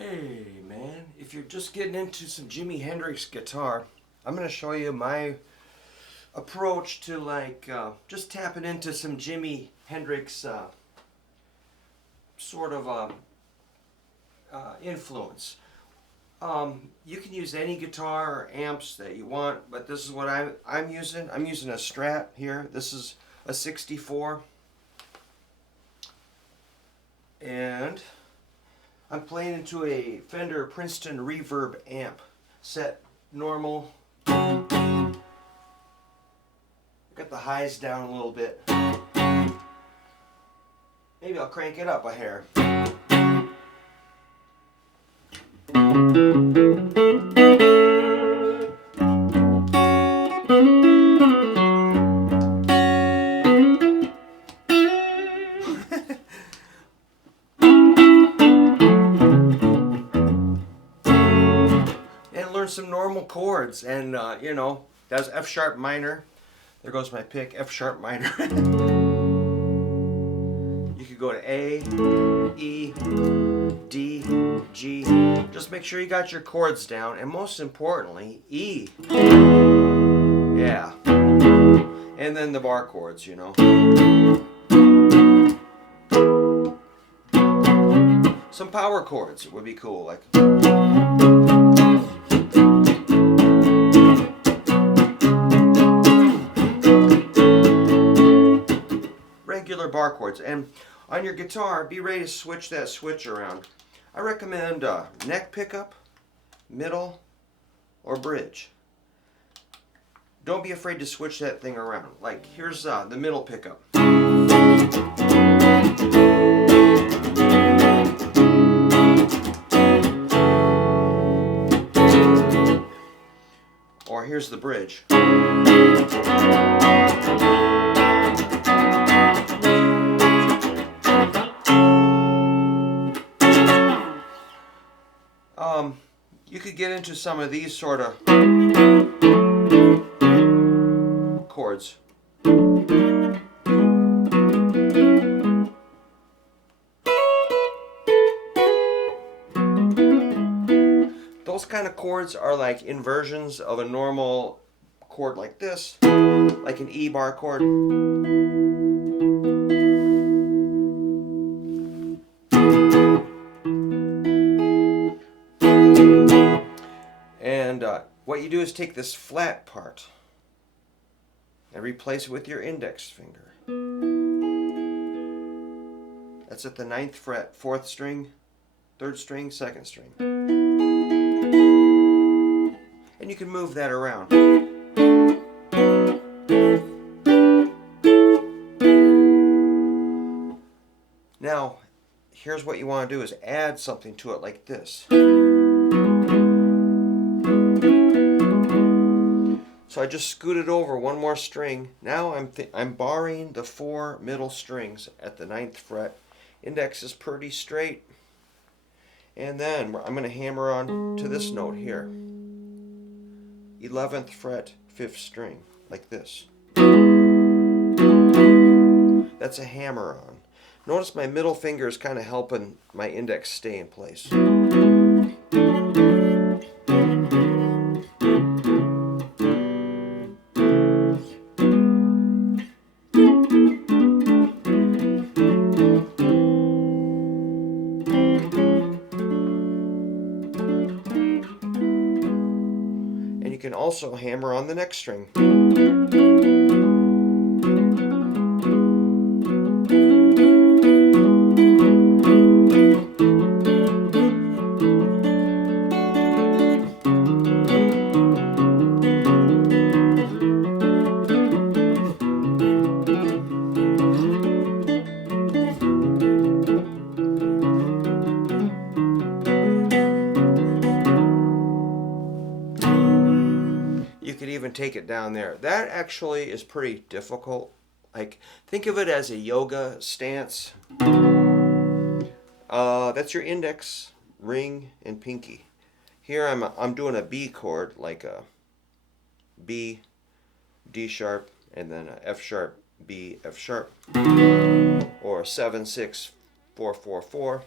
Hey man, if you're just getting into some Jimi Hendrix guitar, I'm going to show you my approach to just tapping into some Jimi Hendrix sort of influence. You can use any guitar or amps that you want, but this is what I'm using. I'm using a Strat here. This is a 64. And I'm playing into a Fender Princeton Reverb amp, set normal. Got the highs down a little bit. Maybe I'll crank it up a hair. And learn some normal chords, and that's F sharp minor. There goes my pick, F sharp minor. You could go to A, E, D, G. Just make sure you got your chords down, and most importantly, E. Yeah. And then the bar chords, Some power chords would be cool, like regular bar chords. And on your guitar, be ready to switch that switch around. I recommend neck pickup, middle, or bridge. Don't be afraid to switch that thing around. Like, here's the middle pickup. Or here's the bridge. You could get into some of these sort of chords. Those kind of chords are like inversions of a normal chord like this, like an E bar chord. And what you do is take this flat part and replace it with your index finger. That's at the 9th fret, 4th string, 3rd string, 2nd string. And you can move that around. Now, here's what you want to do is add something to it like this. So I just scooted over one more string. Now I'm barring the 4 middle strings at the 9th fret. Index is pretty straight. And then I'm going to hammer on to this note here. 11th fret, 5th string, like this. That's a hammer on. Notice my middle finger is kind of helping my index stay in place. And you can also hammer on the next string. You could even take it down there. That actually is pretty difficult. Like, think of it as a yoga stance. That's your index, ring, and pinky. Here I'm doing a B chord, like a B, D sharp, and then a F sharp, B, F sharp, or 7 6 4 4 4.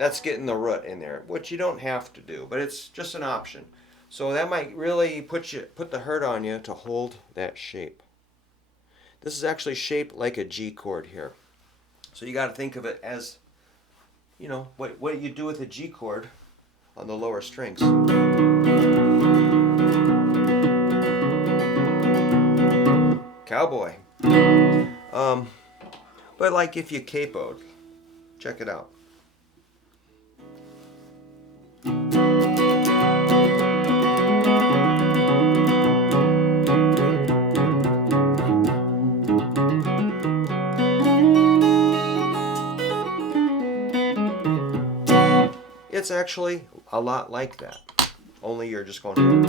that's getting the root in there, which you don't have to do, but it's just an option. So that might really put the hurt on you to hold that shape. This is actually shaped like a G chord here. So you got to think of it as, you know, what you do with a G chord on the lower strings. Cowboy. But like if you capoed, check it out. It's actually a lot like that, only you're just going.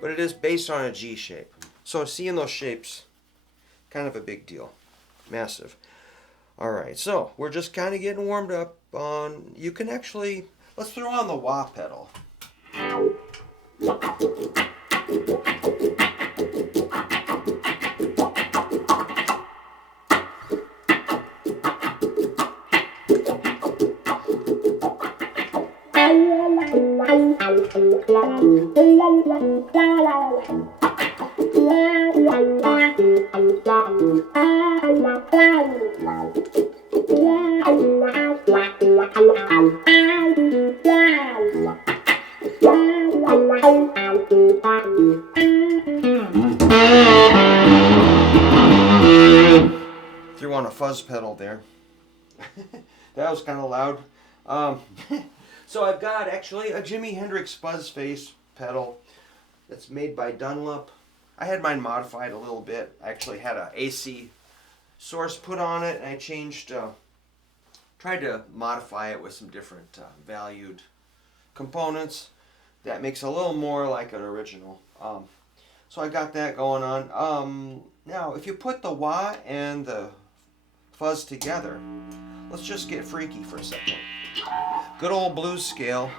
But it is based on a G shape. So seeing those shapes, kind of a big deal. Massive. Alright, so we're just kind of getting warmed up on, you can actually, let's throw on the wah pedal. Threw on a fuzz pedal there. That was kind of loud. So I've got actually a Jimi Hendrix fuzz face pedal that's made by Dunlop. I had mine modified a little bit. I actually had a AC source put on it, and I changed, tried to modify it with some different valued components. That makes it a little more like an original. So I got that going on. Now, if you put the wah and the fuzz together, let's just get freaky for a second. Good old blues scale.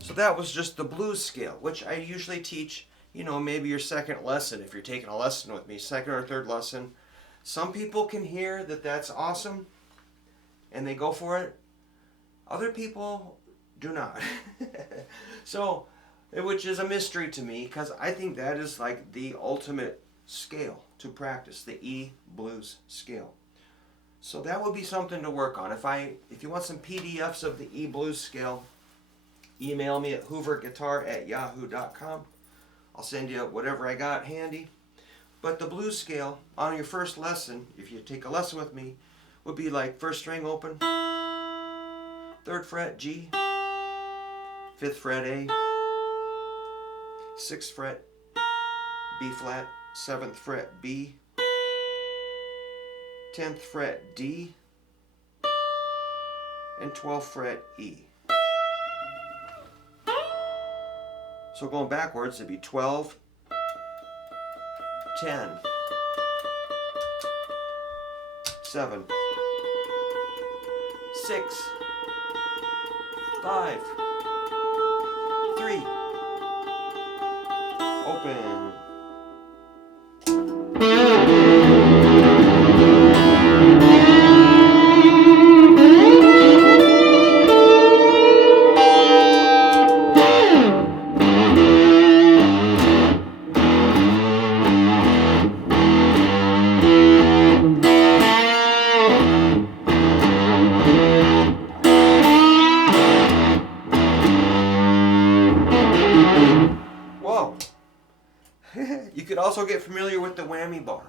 So that was just the blues scale, which I usually teach, you know, maybe your second lesson, if you're taking a lesson with me, second or third lesson. Some people can hear that that's awesome and they go for it. Other people do not. So, which is a mystery to me, because I think that is like the ultimate scale to practice, the E blues scale. So that would be something to work on. If you want some PDFs of the E blues scale, email me at hooverguitar@yahoo.com. I'll send you whatever I got handy. But the blues scale on your first lesson, if you take a lesson with me, would be like first string open, 3rd fret G, 5th fret A, 6th fret B flat, 7th fret B, 10th fret D, and 12th fret E. So going backwards, it'd be 12, 10, 7, 6, 5, 3, open. also get familiar with the whammy bar.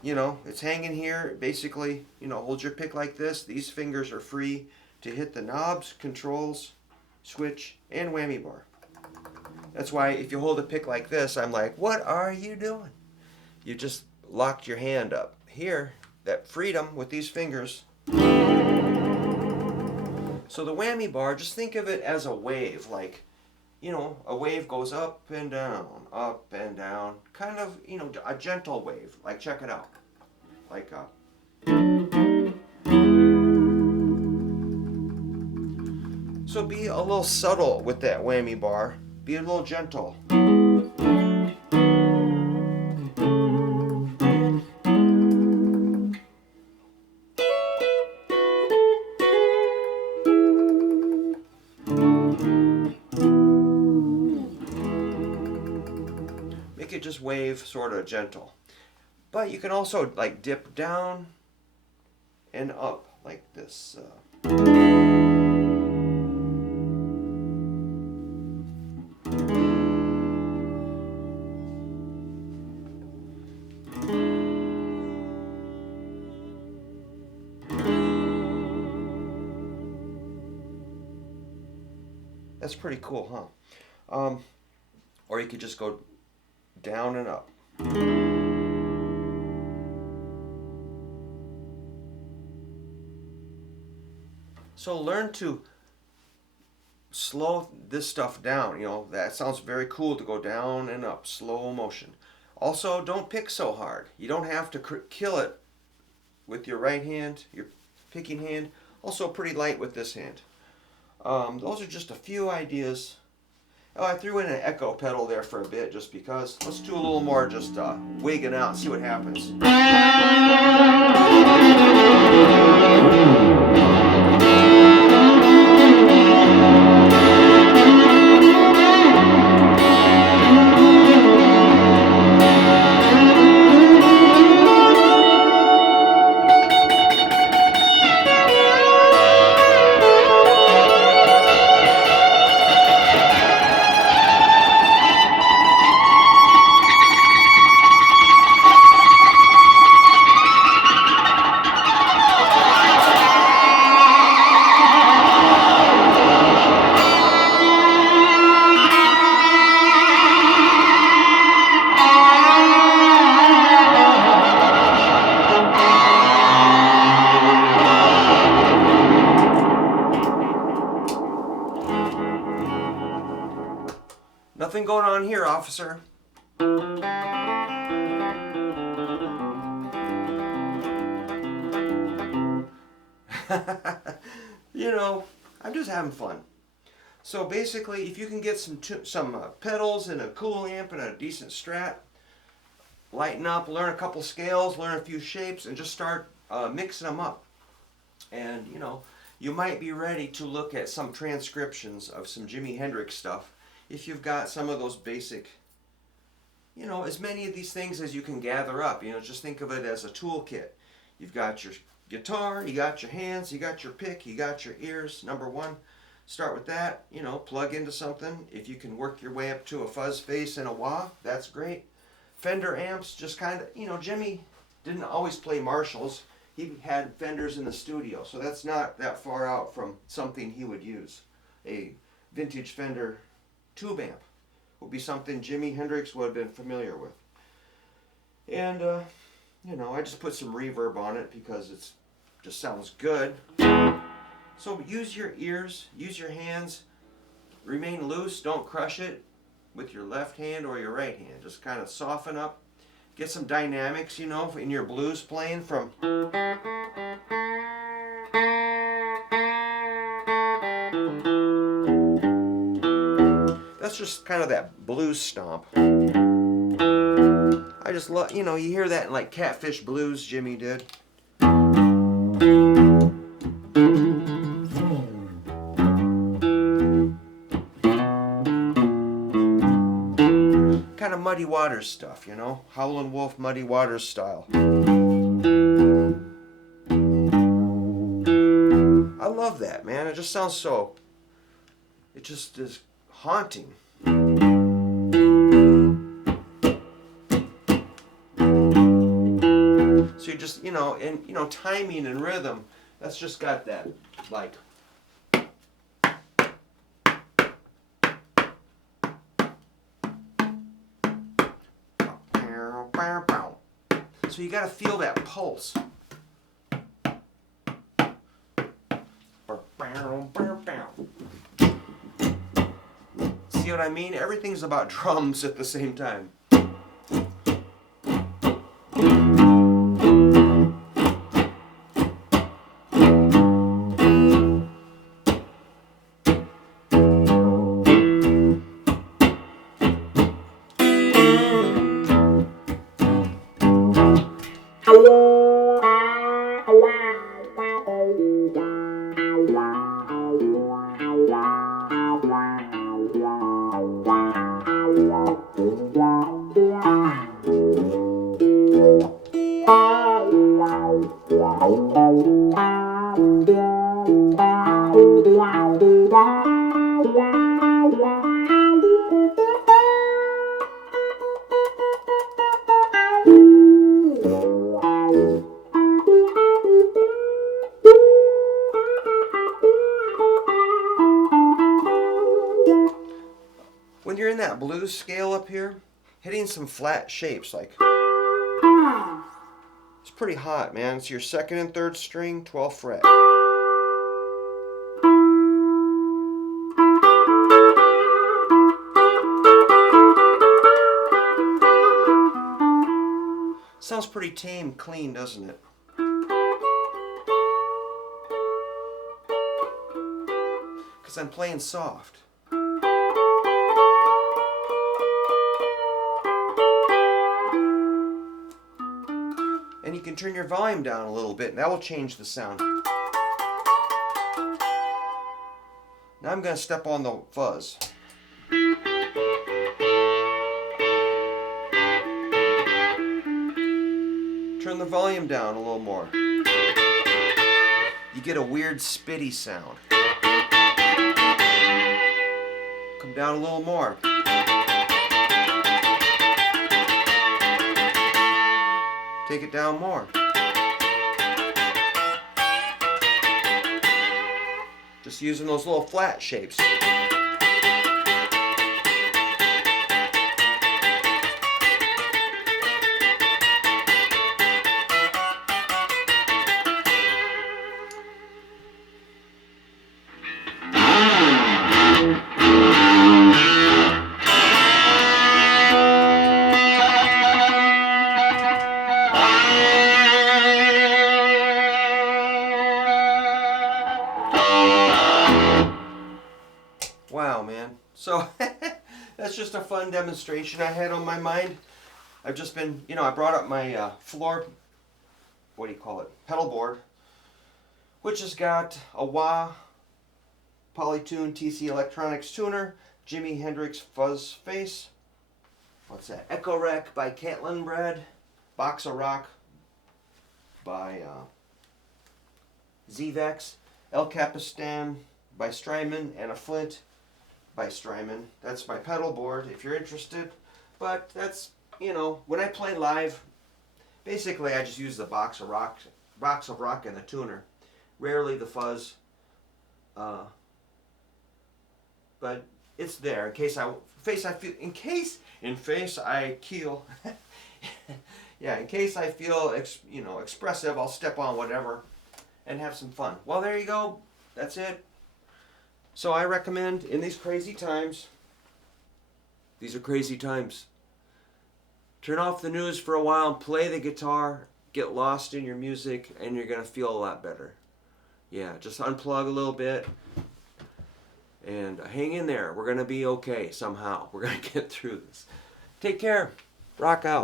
You know, it's hanging here. Basically, you know, hold your pick like this. These fingers are free to hit the knobs, controls, switch, and whammy bar. That's why if you hold a pick like this, I'm like, what are you doing? You just locked your hand up. Here, that freedom with these fingers. So the whammy bar, just think of it as a wave. Like, you know, a wave goes up and down, kind of, you know, a gentle wave. Like, check it out. Like, so be a little subtle with that whammy bar. Be a little gentle. Make it just wave, sort of gentle. But you can also like dip down and up like this. That's pretty cool, huh? Or you could just go down and up. So learn to slow this stuff down. You know, that sounds very cool to go down and up, slow motion. Also, don't pick so hard. You don't have to kill it with your right hand, your picking hand. Also pretty light with this hand. Those are just a few ideas. Oh, I threw in an echo pedal there for a bit just because. Let's do a little more just wigging out and see what happens. Nothing going on here, officer. You know, I'm just having fun. So basically, if you can get some pedals and a cool amp and a decent Strat, lighten up, learn a couple scales, learn a few shapes, and just start mixing them up. And, you know, you might be ready to look at some transcriptions of some Jimi Hendrix stuff if you've got some of those basic, you know, as many of these things as you can gather up. You know, just think of it as a toolkit. You've got your guitar, you got your hands, you got your pick, you got your ears. Number one, start with that. You know, plug into something. If you can work your way up to a fuzz face and a wah, that's great. Fender amps, just kind of, you know, Jimi didn't always play Marshalls. He had Fenders in the studio, so that's not that far out from something he would use. A vintage Fender tube amp would be something Jimi Hendrix would have been familiar with. And, you know, I just put some reverb on it because it just sounds good. So use your ears, use your hands, remain loose, don't crush it with your left hand or your right hand. Just kind of soften up, get some dynamics, you know, in your blues playing from... That's just kind of that blues stomp. I just love, you know, you hear that in like Catfish Blues, Jimi did. Kind of Muddy Waters stuff, you know? Howlin' Wolf, Muddy Waters style. I love that, man. It just sounds so... It just is haunting. So you just, timing and rhythm, that's just got that, like. So you got to feel that pulse. See what I mean? Everything's about drums at the same time. When you're in that blues scale up here, hitting some flat shapes like, it's pretty hot, man. It's your second and third string, 12th fret. Sounds pretty tame, clean, doesn't it? Because I'm playing soft. And you can turn your volume down a little bit, and that will change the sound. Now I'm going to step on the fuzz. Turn the volume down a little more. You get a weird spitty sound. Come down a little more. Take it down more. Just using those little flat shapes. Wow, man. So that's just a fun demonstration I had on my mind. I've just been, I brought up my floor, what do you call it, pedal board, which has got a wah, Polytune TC Electronics tuner, Jimi Hendrix fuzz face, what's that, Echo Rec by Catlin Bread, Box of Rock by Zvex, El Capistan by Strymon, and a Flint by Strymon. That's my pedal board if you're interested. But that's, when I play live, basically I just use the box of rock and the tuner. Rarely the fuzz. But it's there in case I feel yeah, in case I feel expressive, I'll step on whatever and have some fun. Well, there you go. That's it. So I recommend, in these crazy times, these are crazy times, turn off the news for a while and play the guitar, get lost in your music, and you're going to feel a lot better. Yeah, just unplug a little bit and hang in there. We're going to be okay somehow. We're going to get through this. Take care. Rock out.